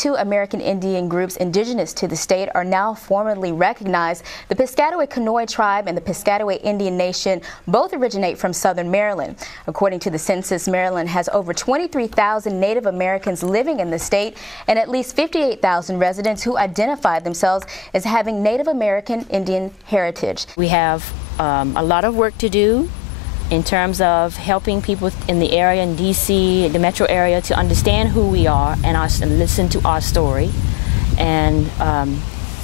Two American Indian groups indigenous to the state are now formally recognized. The Piscataway tribe and the Piscataway Indian Nation both originate from southern Maryland. According to the census, Maryland has over 23,000 Native Americans living in the state and at least 58,000 residents who identify themselves as having Native American Indian heritage. We have a lot of work to do in terms of helping people in the area, in D.C., the metro area, to understand who we are and listen to our story, and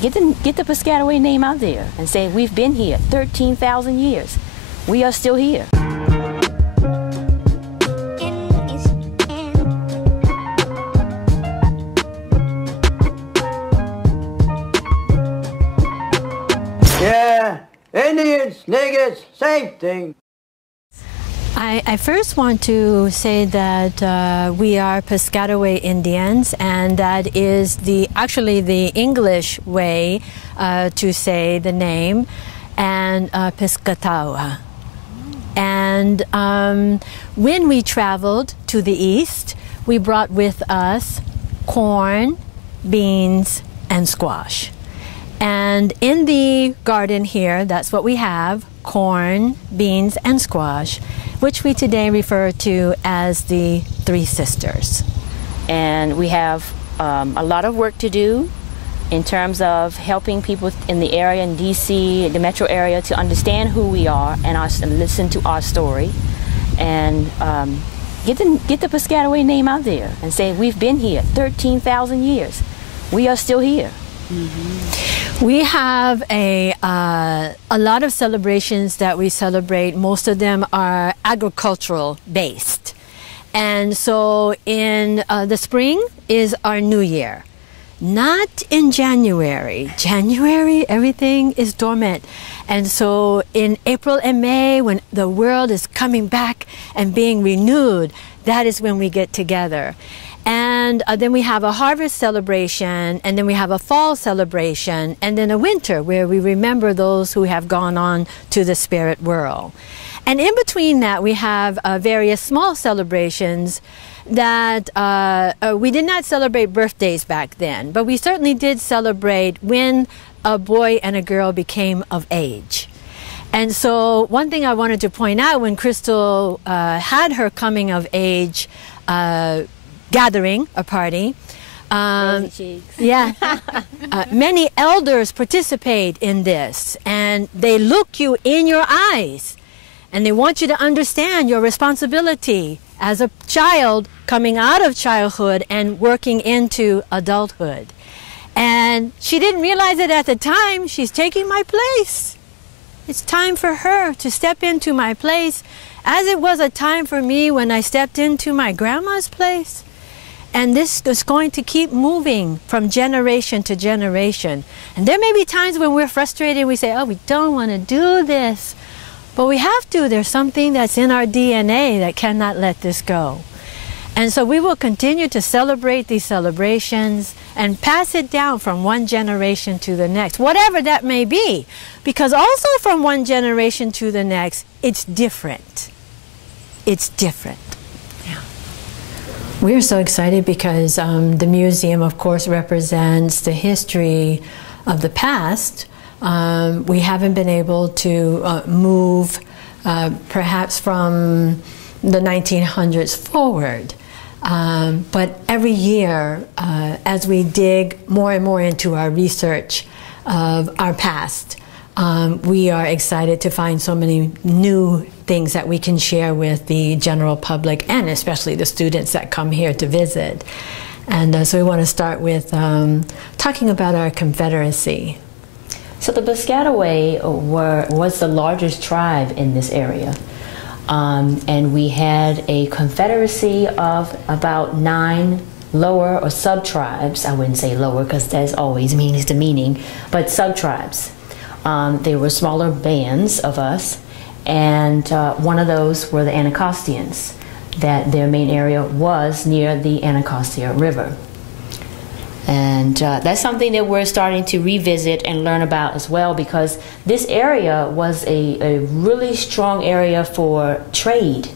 get the Piscataway name out there and say we've been here 13,000 years. We are still here. Yeah, Indians, niggers, same thing. I first want to say that we are Piscataway Indians, and that is actually the English way to say the name, and Piscataway. And when we traveled to the east, we brought with us corn, beans, and squash. And in the garden here, that's what we have: corn, beans, and squash, which we today refer to as the Three Sisters. And we have a lot of work to do in terms of helping people in the area, in D.C., the metro area, to understand who we are and listen to our story, and get the Piscataway name out there and say we've been here 13,000 years. We are still here. Mm-hmm. We have a lot of celebrations that we celebrate. Most of them are agricultural based. And so in the spring is our New Year. Not in January. January, everything is dormant. And so in April and May, when the world is coming back and being renewed, that is when we get together. And then we have a harvest celebration, and then we have a fall celebration, and then a winter where we remember those who have gone on to the spirit world. And in between that, we have various small celebrations that we did not celebrate birthdays back then, but we certainly did celebrate when a boy and a girl became of age. And so one thing I wanted to point out, when Crystal had her coming of age gathering, a party, yeah, many elders participate in this, and they look you in your eyes, and they want you to understand your responsibility as a child coming out of childhood and working into adulthood. And she didn't realize it at the time. She's taking my place. It's time for her to step into my place, as it was a time for me when I stepped into my grandma's place. And this is going to keep moving from generation to generation. And there may be times when we're frustrated, we say, oh, we don't want to do this. But we have to. There's something that's in our DNA that cannot let this go. And so we will continue to celebrate these celebrations and pass it down from one generation to the next, whatever that may be. Because also from one generation to the next, it's different. It's different. We're so excited because the museum, of course, represents the history of the past. We haven't been able to move perhaps from the 1900s forward. But every year, as we dig more and more into our research of our past, we are excited to find so many new things that we can share with the general public, and especially the students that come here to visit. And so we want to start with talking about our Confederacy. So the Piscataway was the largest tribe in this area. And we had a confederacy of about 9 lower or sub-tribes. I wouldn't say lower because that always means demeaning, but sub-tribes. They were smaller bands of us, and one of those were the Anacostia, that their main area was near the Anacostia River. And that's something that we're starting to revisit and learn about as well, because this area was a really strong area for trade,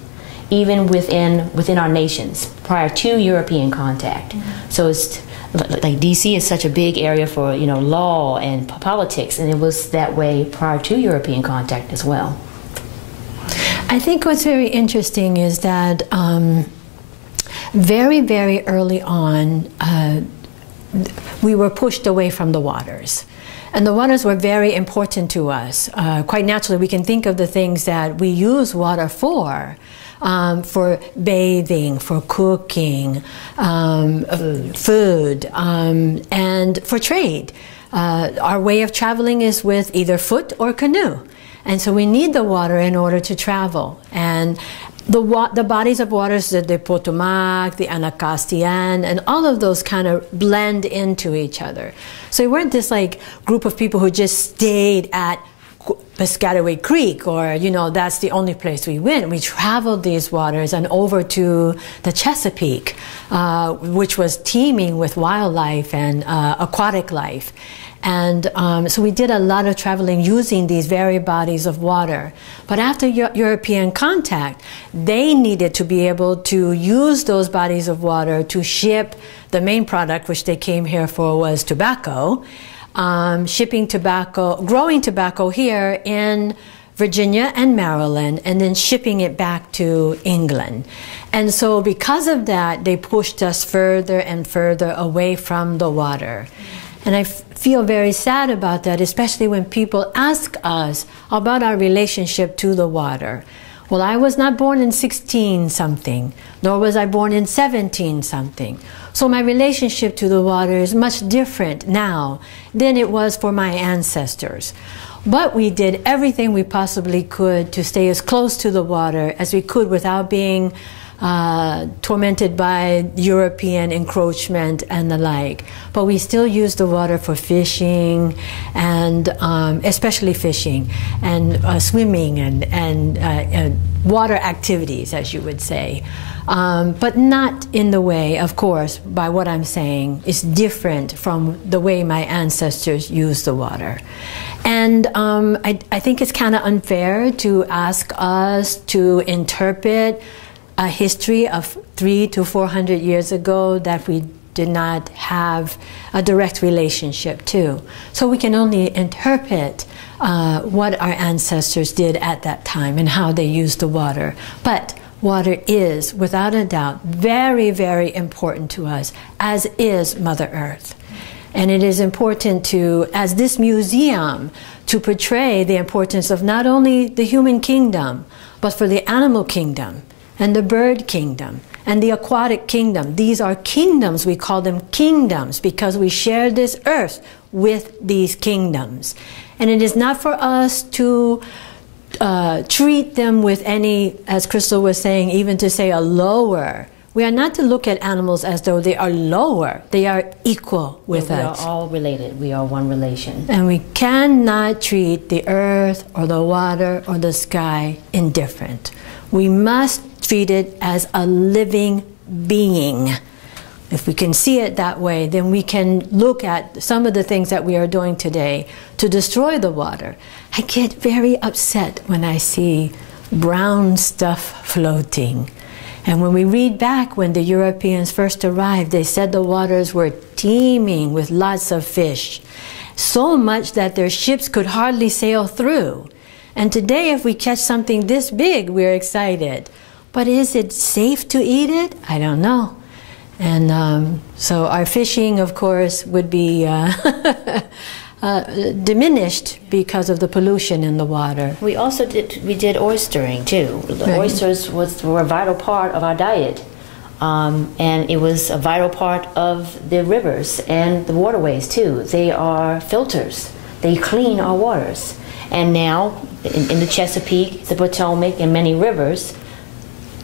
even within our nations, prior to European contact. Mm-hmm. So like DC is such a big area for, you know, law and politics, and it was that way prior to European contact as well. I think what's very interesting is that very, very early on, we were pushed away from the waters. And the waters were very important to us. Quite naturally, we can think of the things that we use water for bathing, for cooking, food, and for trade. Our way of traveling is with either foot or canoe. And so we need the water in order to travel. And the bodies of waters, the Potomac, the Anacostia, and all of those kind of blend into each other. So we weren't this like group of people who just stayed at Piscataway Creek, or, you know, that's the only place we went. We traveled these waters and over to the Chesapeake, which was teeming with wildlife and aquatic life. And so we did a lot of traveling using these very bodies of water. But after European contact, they needed to be able to use those bodies of water to ship the main product, which they came here for, was tobacco. Shipping tobacco, growing tobacco here in Virginia and Maryland, and then shipping it back to England. And so because of that, they pushed us further and further away from the water. And I feel very sad about that, especially when people ask us about our relationship to the water. Well, I was not born in 16-something, nor was I born in 17-something. So my relationship to the water is much different now than it was for my ancestors. But we did everything we possibly could to stay as close to the water as we could without being tormented by European encroachment and the like. But we still use the water for fishing, and especially fishing, and swimming, and water activities, as you would say. But not in the way, of course, by what I'm saying, is different from the way my ancestors used the water. And I think it's kind of unfair to ask us to interpret a history of 300 to 400 years ago that we did not have a direct relationship to. So we can only interpret what our ancestors did at that time and how they used the water. But water is, without a doubt, very, very important to us, as is Mother Earth. And it is important to, as this museum, to portray the importance of not only the human kingdom, but for the animal kingdom, and the bird kingdom, and the aquatic kingdom. These are kingdoms. We call them kingdoms because we share this earth with these kingdoms. And it is not for us to treat them with any, as Crystal was saying, even to say a lower. We are not to look at animals as though they are lower. They are equal with us. We are all related. We are one relation. And we cannot treat the earth or the water or the sky indifferent. We must treat it as a living being. If we can see it that way, then we can look at some of the things that we are doing today to destroy the water. I get very upset when I see brown stuff floating. And when we read back when the Europeans first arrived, they said the waters were teeming with lots of fish, so much that their ships could hardly sail through. And today, if we catch something this big, we're excited. But is it safe to eat it? I don't know. And so our fishing, of course, would be diminished because of the pollution in the water. We also did oystering too. The oysters were a vital part of our diet, and it was a vital part of the rivers and the waterways too. They are filters. They clean our waters. And now, in the Chesapeake, the Potomac, and many rivers,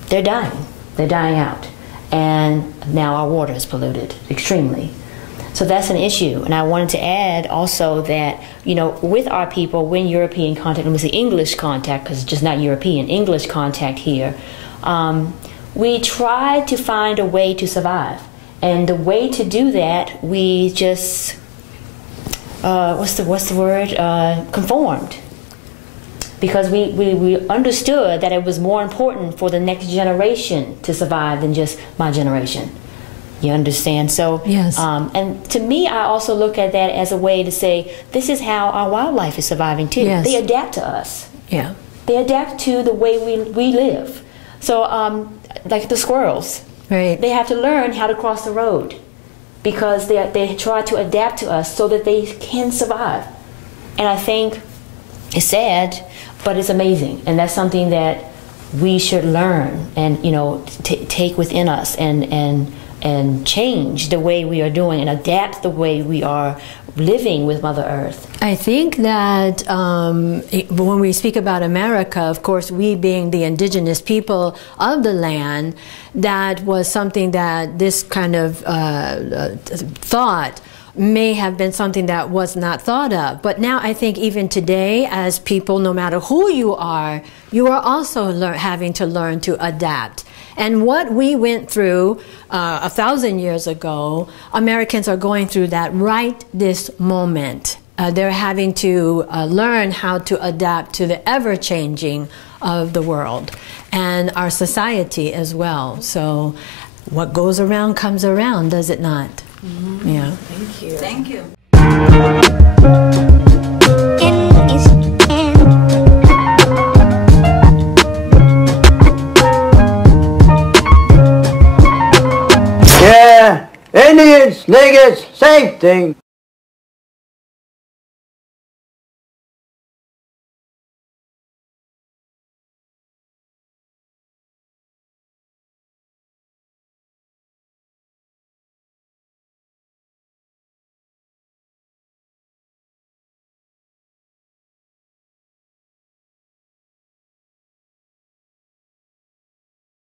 they're dying. They're dying out. And now our water is polluted extremely. So that's an issue. And I wanted to add also that, you know, with our people, when European contact, let me say English contact, because it's just not European, English contact here, we tried to find a way to survive. And the way to do that, we just, what's the word? Conformed. Because we understood that it was more important for the next generation to survive than just my generation. You understand? So, yes. And to me, I also look at that as a way to say, this is how our wildlife is surviving too. Yes. They adapt to us. Yeah. They adapt to the way we live. So, like the squirrels, right. They have to learn how to cross the road because they try to adapt to us so that they can survive. And I think it's sad, but it's amazing, and that's something that we should learn and take within us and change the way we are doing and adapt the way we are living with Mother Earth. I think that when we speak about America, of course, we being the indigenous people of the land, that was something that this kind of thought may have been something that was not thought of. But now I think even today, as people, no matter who you are also having to learn to adapt. And what we went through 1,000 years ago, Americans are going through that right this moment. They're having to learn how to adapt to the ever-changing of the world and our society as well. So what goes around comes around, does it not? Mm-hmm. Yeah. Thank you. Thank you. Yeah, Indians, niggas, same thing.